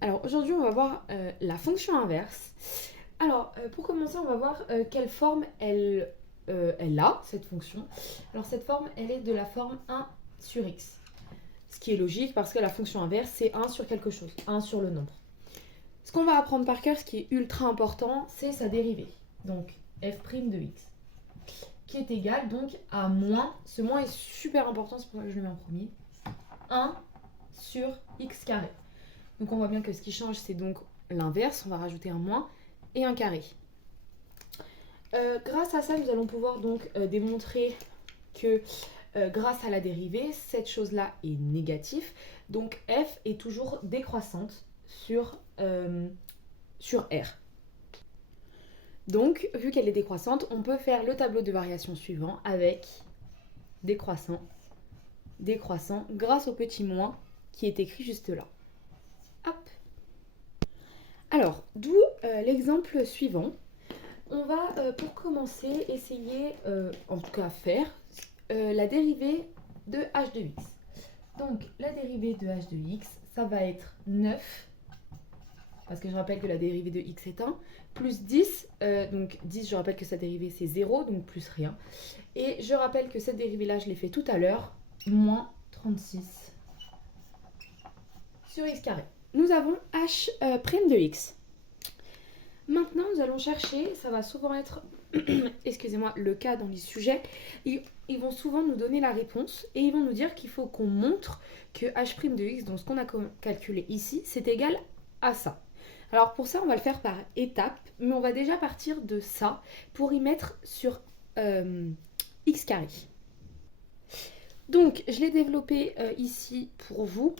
Alors aujourd'hui, on va voir la fonction inverse. Alors pour commencer, on va voir quelle forme elle a, cette fonction. Alors cette forme, elle est de la forme 1 sur x. Ce qui est logique parce que la fonction inverse, c'est 1 sur quelque chose, 1 sur le nombre. Ce qu'on va apprendre par cœur, ce qui est ultra important, c'est sa dérivée. Donc f' de x, qui est égal donc à moins, ce moins est super important, c'est pour ça que je le mets en premier, 1 sur x carré. Donc on voit bien que ce qui change, c'est donc l'inverse. On va rajouter un moins et un carré. Grâce à ça, nous allons pouvoir donc démontrer que grâce à la dérivée, cette chose-là est négative. Donc f est toujours décroissante sur R. Donc, vu qu'elle est décroissante, on peut faire le tableau de variation suivant avec décroissant, décroissant, grâce au petit moins qui est écrit juste là. Hop. Alors, d'où l'exemple suivant. On va, pour commencer, essayer, en tout cas faire, la dérivée de h de x. Donc, la dérivée de h de x, ça va être 9, parce que je rappelle que la dérivée de x est 1, plus 10, donc 10, je rappelle que sa dérivée c'est 0, donc plus rien. Et je rappelle que cette dérivée-là, je l'ai fait tout à l'heure, moins 36 sur x carré. Nous avons h' de x. Maintenant, nous allons chercher, ça va souvent être, excusez-moi, le cas dans les sujets, ils vont souvent nous donner la réponse et ils vont nous dire qu'il faut qu'on montre que h' de x, donc ce qu'on a calculé ici, c'est égal à ça. Alors pour ça, on va le faire par étapes, mais on va déjà partir de ça pour y mettre sur x carré. Donc, je l'ai développé ici pour vous.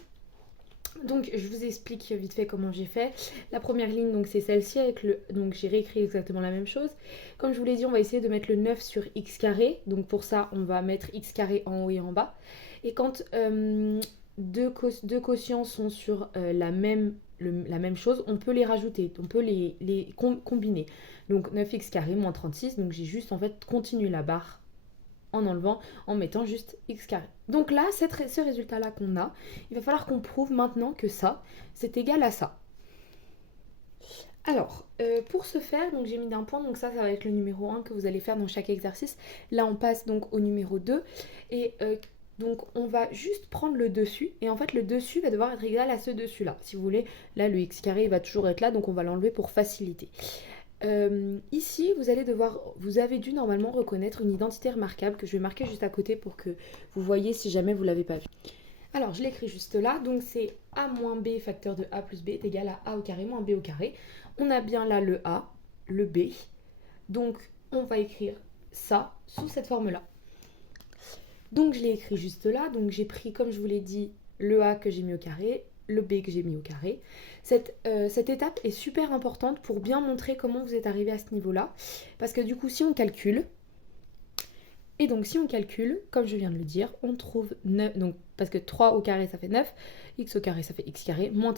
Donc je vous explique vite fait comment j'ai fait. La première ligne, donc c'est celle-ci avec le. Donc j'ai réécrit exactement la même chose. Comme je vous l'ai dit, on va essayer de mettre le 9 sur x carré. Donc pour ça, on va mettre x carré en haut et en bas. Et quand deux quotients sont sur la même chose, on peut les rajouter, on peut les combiner. Donc 9x carré moins 36, donc j'ai juste en fait continué la barre en enlevant, en mettant juste x carré. Donc là, ce résultat-là qu'on a, il va falloir qu'on prouve maintenant que ça, c'est égal à ça. Alors, pour ce faire, donc j'ai mis d'un point, donc ça va être le numéro 1 que vous allez faire dans chaque exercice. Là, on passe donc au numéro 2, et donc on va juste prendre le dessus, et en fait le dessus va devoir être égal à ce dessus-là. Si vous voulez, là le x carré va toujours être là, donc on va l'enlever pour faciliter. Ici, vous avez dû normalement reconnaître une identité remarquable que je vais marquer juste à côté pour que vous voyez si jamais vous ne l'avez pas vu. Alors, je l'écris juste là, donc c'est a moins b facteur de a plus b est égal à a au carré moins b au carré. On a bien là le a, le b, donc on va écrire ça sous cette forme-là. Donc je l'ai écrit juste là, donc j'ai pris, comme je vous l'ai dit, le a que j'ai mis au carré, le b que j'ai mis au carré. Cette étape est super importante pour bien montrer comment vous êtes arrivé à ce niveau-là. Parce que du coup, si on calcule, et donc si on calcule, comme je viens de le dire, on trouve 9, donc, parce que 3 au carré ça fait 9, x au carré ça fait x carré, moins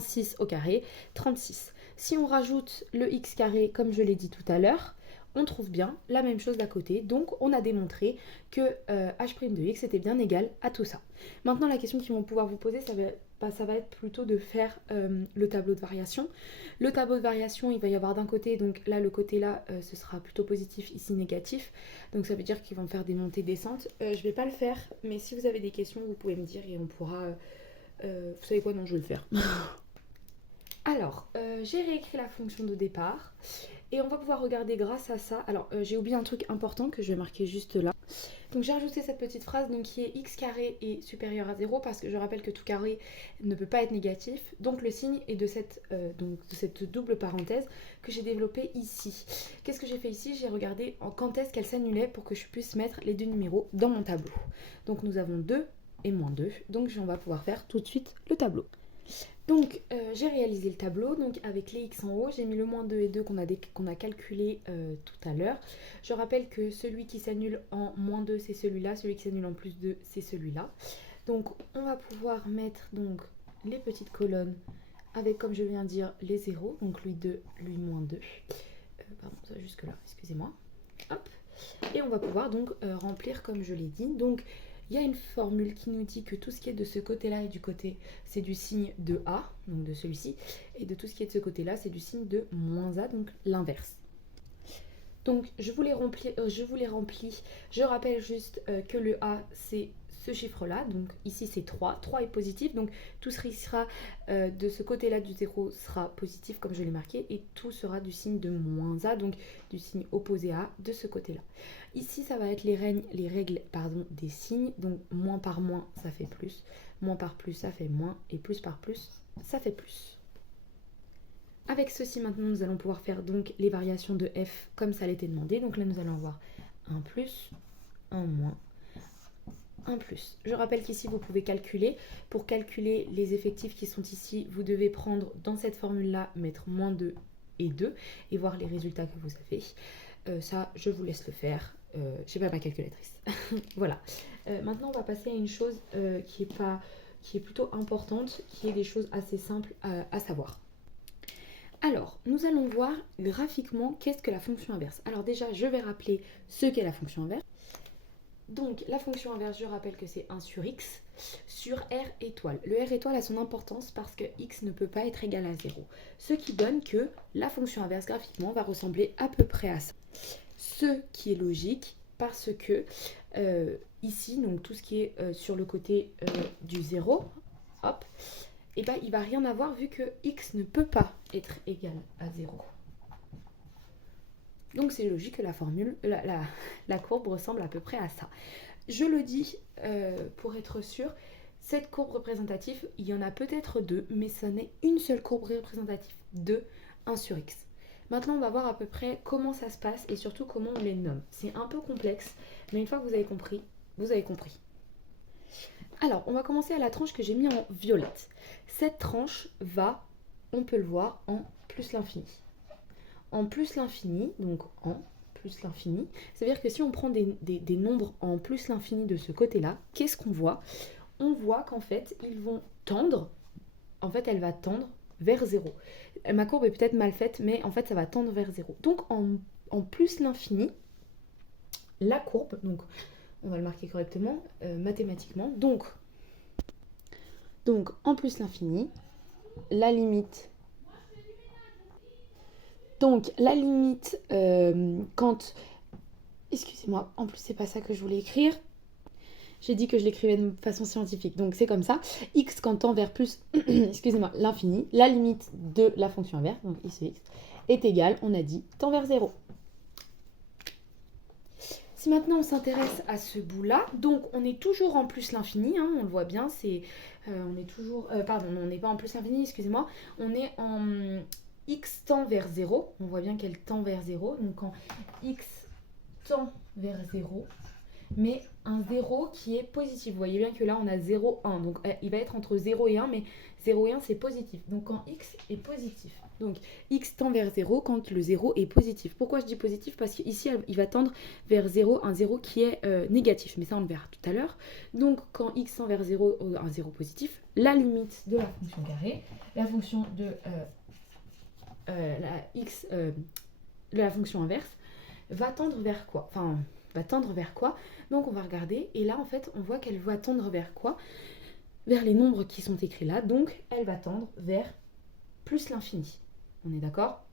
6 au carré, 36. Si on rajoute le x carré, comme je l'ai dit tout à l'heure, on trouve bien la même chose d'à côté. Donc on a démontré que h' de x était bien égal à tout ça. Maintenant la question qu'ils vont pouvoir vous poser, ça va être plutôt de faire le tableau de variation. Le tableau de variation, il va y avoir d'un côté, donc là le côté là, ce sera plutôt positif, ici négatif. Donc ça veut dire qu'ils vont faire des montées-descentes. Je vais pas le faire, mais si vous avez des questions, vous pouvez me dire et on pourra... vous savez quoi, non, je vais le faire. Alors, j'ai réécrit la fonction de départ et on va pouvoir regarder grâce à ça. Alors, j'ai oublié un truc important que je vais marquer juste là. Donc, j'ai rajouté cette petite phrase donc, qui est x carré est supérieur à 0 parce que je rappelle que tout carré ne peut pas être négatif. Donc, le signe est de cette double parenthèse que j'ai développée ici. Qu'est-ce que j'ai fait ici? J'ai regardé quand est-ce qu'elle s'annulait pour que je puisse mettre les deux numéros dans mon tableau. Donc, nous avons 2 et moins 2. Donc, on va pouvoir faire tout de suite le tableau. Donc j'ai réalisé le tableau, donc avec les x en haut, j'ai mis le moins 2 et 2 qu'on a calculé tout à l'heure. Je rappelle que celui qui s'annule en moins 2 c'est celui-là, celui qui s'annule en plus 2 c'est celui-là. Donc on va pouvoir mettre donc les petites colonnes avec, comme je viens de dire, les zéros, donc lui 2, lui moins 2. Pardon, ça jusque là, excusez-moi. Hop. Et on va pouvoir donc remplir comme je l'ai dit. Donc il y a une formule qui nous dit que tout ce qui est de ce côté-là et du côté, c'est du signe de A, donc de celui-ci, et de tout ce qui est de ce côté-là, c'est du signe de moins A, donc l'inverse. Donc je vous les remplis. Je rappelle juste que le A, c'est ce chiffre-là, donc ici c'est 3, 3 est positif, donc tout ce qui sera de ce côté-là du 0 sera positif comme je l'ai marqué, et tout sera du signe de moins A, donc du signe opposé à de ce côté-là. Ici ça va être les règles des signes, donc moins par moins ça fait plus, moins par plus ça fait moins, et plus par plus ça fait plus. Avec ceci maintenant nous allons pouvoir faire donc les variations de f comme ça l'était demandé, donc là nous allons avoir un plus, un moins, un plus. Je rappelle qu'ici vous pouvez calculer. Pour calculer les effectifs qui sont ici, vous devez prendre dans cette formule-là, mettre moins 2 et 2 et voir les résultats que vous avez. Ça, je vous laisse le faire. J'ai pas ma calculatrice. Voilà. Maintenant, on va passer à une chose qui est plutôt importante, qui est des choses assez simples à savoir. Alors, nous allons voir graphiquement qu'est-ce que la fonction inverse. Alors déjà, je vais rappeler ce qu'est la fonction inverse. Donc la fonction inverse, je rappelle que c'est 1 sur x sur r étoile. Le r étoile a son importance parce que x ne peut pas être égal à 0. Ce qui donne que la fonction inverse graphiquement va ressembler à peu près à ça. Ce qui est logique parce que ici, donc tout ce qui est sur le côté du 0, hop, et ben, il ne va rien avoir vu que x ne peut pas être égal à 0. Donc c'est logique que la courbe ressemble à peu près à ça. Je le dis pour être sûr, cette courbe représentative, il y en a peut-être deux, mais ce n'est une seule courbe représentative de 1 sur x. Maintenant, on va voir à peu près comment ça se passe et surtout comment on les nomme. C'est un peu complexe, mais une fois que vous avez compris, vous avez compris. Alors, on va commencer à la tranche que j'ai mis en violette. Cette tranche va, on peut le voir, en plus l'infini. En plus l'infini, donc en plus l'infini, c'est-à-dire que si on prend des nombres en plus l'infini de ce côté-là, qu'est-ce qu'on voit? On voit qu'en fait, ils vont tendre, en fait, elle va tendre vers 0. Ma courbe est peut-être mal faite, mais en fait, ça va tendre vers 0. Donc, en plus l'infini, la courbe, donc on va le marquer correctement, mathématiquement, donc en plus l'infini, la limite... Donc, la limite, quand... Excusez-moi, en plus, c'est pas ça que je voulais écrire. J'ai dit que je l'écrivais de façon scientifique, donc c'est comme ça. X quand tend vers plus, excusez-moi, l'infini, la limite de la fonction inverse, donc ici x, est égale, on a dit, tend vers 0. Si maintenant on s'intéresse à ce bout-là, donc on est toujours en plus l'infini, hein, on le voit bien, on est toujours... pardon, on n'est pas en plus l'infini, excusez-moi, on est en... x tend vers 0, on voit bien qu'elle tend vers 0, donc quand x tend vers 0, mais un 0 qui est positif. Vous voyez bien que là on a 0, 1, donc il va être entre 0 et 1, mais 0 et 1 c'est positif, donc quand x est positif. Donc x tend vers 0 quand le 0 est positif. Pourquoi je dis positif? Parce qu'ici il va tendre vers 0, un 0 qui est négatif, mais ça on le verra tout à l'heure. Donc quand x tend vers 0, un 0 positif, la limite de la fonction carrée, la fonction de... la fonction inverse va tendre vers quoi? Enfin, va tendre vers quoi? Donc on va regarder, et là en fait on voit qu'elle va tendre vers quoi? Vers les nombres qui sont écrits là, donc elle va tendre vers plus l'infini. On est d'accord?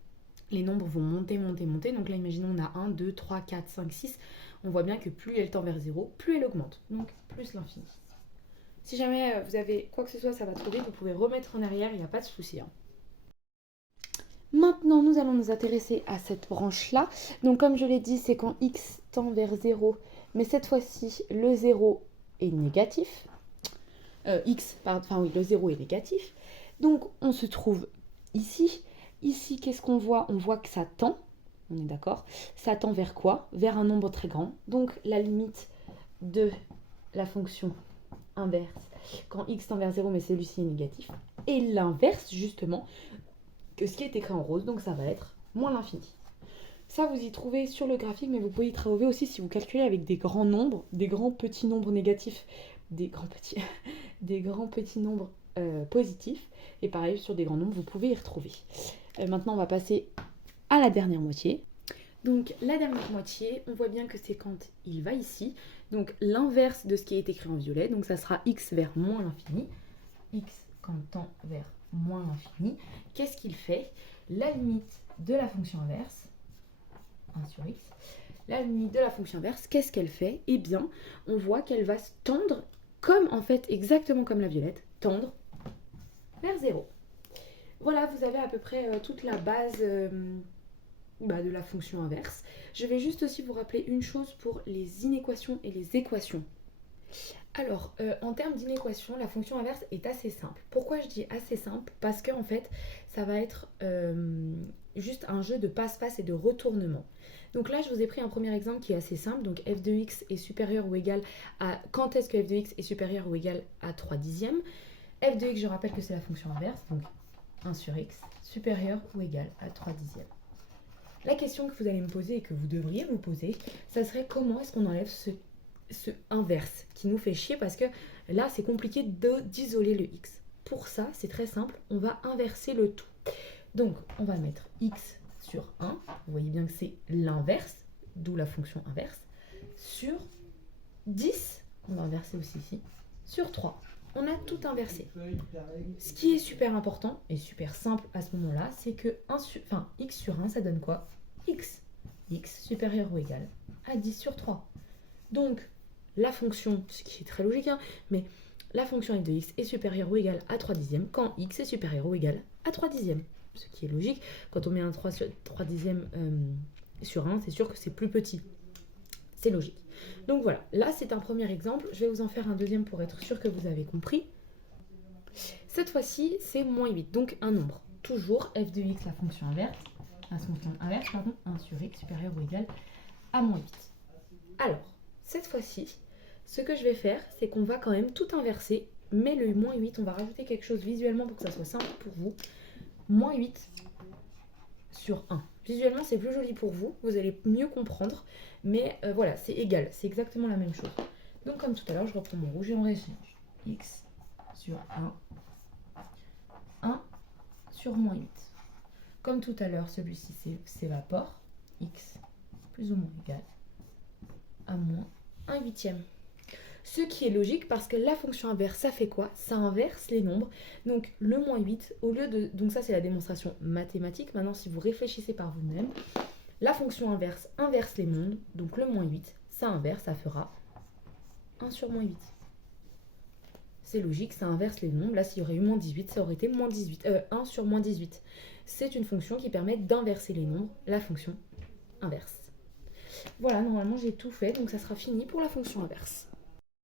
Les nombres vont monter, monter, monter, donc là imaginons on a 1, 2, 3, 4, 5, 6, on voit bien que plus elle tend vers 0, plus elle augmente, donc plus l'infini. Si jamais vous avez quoi que ce soit, ça va trop vite, vous pouvez remettre en arrière, il n'y a pas de souci, hein. Maintenant, nous allons nous intéresser à cette branche-là. Donc, comme je l'ai dit, c'est quand x tend vers 0, mais cette fois-ci, le 0 est négatif. Le 0 est négatif. Donc, on se trouve ici. Ici, qu'est-ce qu'on voit? On voit que ça tend. On est d'accord? Ça tend vers quoi? Vers un nombre très grand. Donc, la limite de la fonction inverse, quand x tend vers 0, mais celui-ci est négatif. Et l'inverse, justement, que ce qui est écrit en rose, donc ça va être moins l'infini. Ça, vous y trouvez sur le graphique, mais vous pouvez y trouver aussi si vous calculez avec des grands nombres, des grands petits nombres négatifs, des grands petits nombres positifs, et pareil, sur des grands nombres, vous pouvez y retrouver. Maintenant, on va passer à la dernière moitié. Donc la dernière moitié, on voit bien que c'est quand il va ici. Donc l'inverse de ce qui est écrit en violet. Donc ça sera x vers moins l'infini. X quand tend vers moins l'infini. Qu'est-ce qu'il fait? La limite de la fonction inverse, 1 sur x, la limite de la fonction inverse, qu'est-ce qu'elle fait? Eh bien, on voit qu'elle va se tendre, comme en fait, exactement comme la violette, tendre vers 0. Voilà, vous avez à peu près toute la base de la fonction inverse. Je vais juste aussi vous rappeler une chose pour les inéquations et les équations. Alors, en termes d'inéquation, la fonction inverse est assez simple. Pourquoi je dis assez simple? Parce qu'en fait, ça va être juste un jeu de passe-passe et de retournement. Donc là, je vous ai pris un premier exemple qui est assez simple. Donc f de x est supérieur ou égal à... Quand est-ce que f de x est supérieur ou égal à 3 dixièmes? F de x, je rappelle que c'est la fonction inverse, donc 1 sur x, supérieur ou égal à 3 dixièmes. La question que vous allez me poser et que vous devriez vous poser, ça serait comment est-ce qu'on enlève ce inverse qui nous fait chier parce que là c'est compliqué d'isoler le x. Pour ça c'est très simple, on va inverser le tout. Donc on va mettre x sur 1, vous voyez bien que c'est l'inverse, d'où la fonction inverse, sur 10, on va inverser aussi ici, sur 3. On a tout inversé. Ce qui est super important et super simple à ce moment-là, c'est que x sur 1 ça donne quoi? X supérieur ou égal à 10 sur 3. Donc la fonction, ce qui est très logique, mais la fonction f de x est supérieure ou égale à 3 dixièmes quand x est supérieur ou égal à 3 dixièmes. Ce qui est logique, quand on met un 3 dixièmes sur 1, c'est sûr que c'est plus petit. C'est logique. Donc voilà, là c'est un premier exemple. Je vais vous en faire un deuxième pour être sûr que vous avez compris. Cette fois-ci, c'est moins 8, donc un nombre. Toujours f de x, la fonction inverse, 1 sur x supérieur ou égal à moins 8. Alors, cette fois-ci, ce que je vais faire, c'est qu'on va quand même tout inverser, mais le moins 8, on va rajouter quelque chose visuellement pour que ça soit simple pour vous. Moins 8 sur 1. Visuellement, c'est plus joli pour vous, vous allez mieux comprendre, mais voilà, c'est égal, c'est exactement la même chose. Donc comme tout à l'heure, je reprends mon rouge et on rééchange. X sur 1 sur moins 8. Comme tout à l'heure, celui-ci s'évapore, x plus ou moins égal à moins 1 huitième. Ce qui est logique parce que la fonction inverse, ça fait quoi? Ça inverse les nombres. Donc le moins 8, au lieu de... Donc ça c'est la démonstration mathématique. Maintenant si vous réfléchissez par vous-même, la fonction inverse inverse les nombres. Donc le moins 8, ça inverse, ça fera 1 sur moins 8. C'est logique, ça inverse les nombres. Là s'il y aurait eu moins 18, ça aurait été moins 18, 1 sur moins 18. C'est une fonction qui permet d'inverser les nombres, la fonction inverse. Voilà, normalement j'ai tout fait, donc ça sera fini pour la fonction inverse.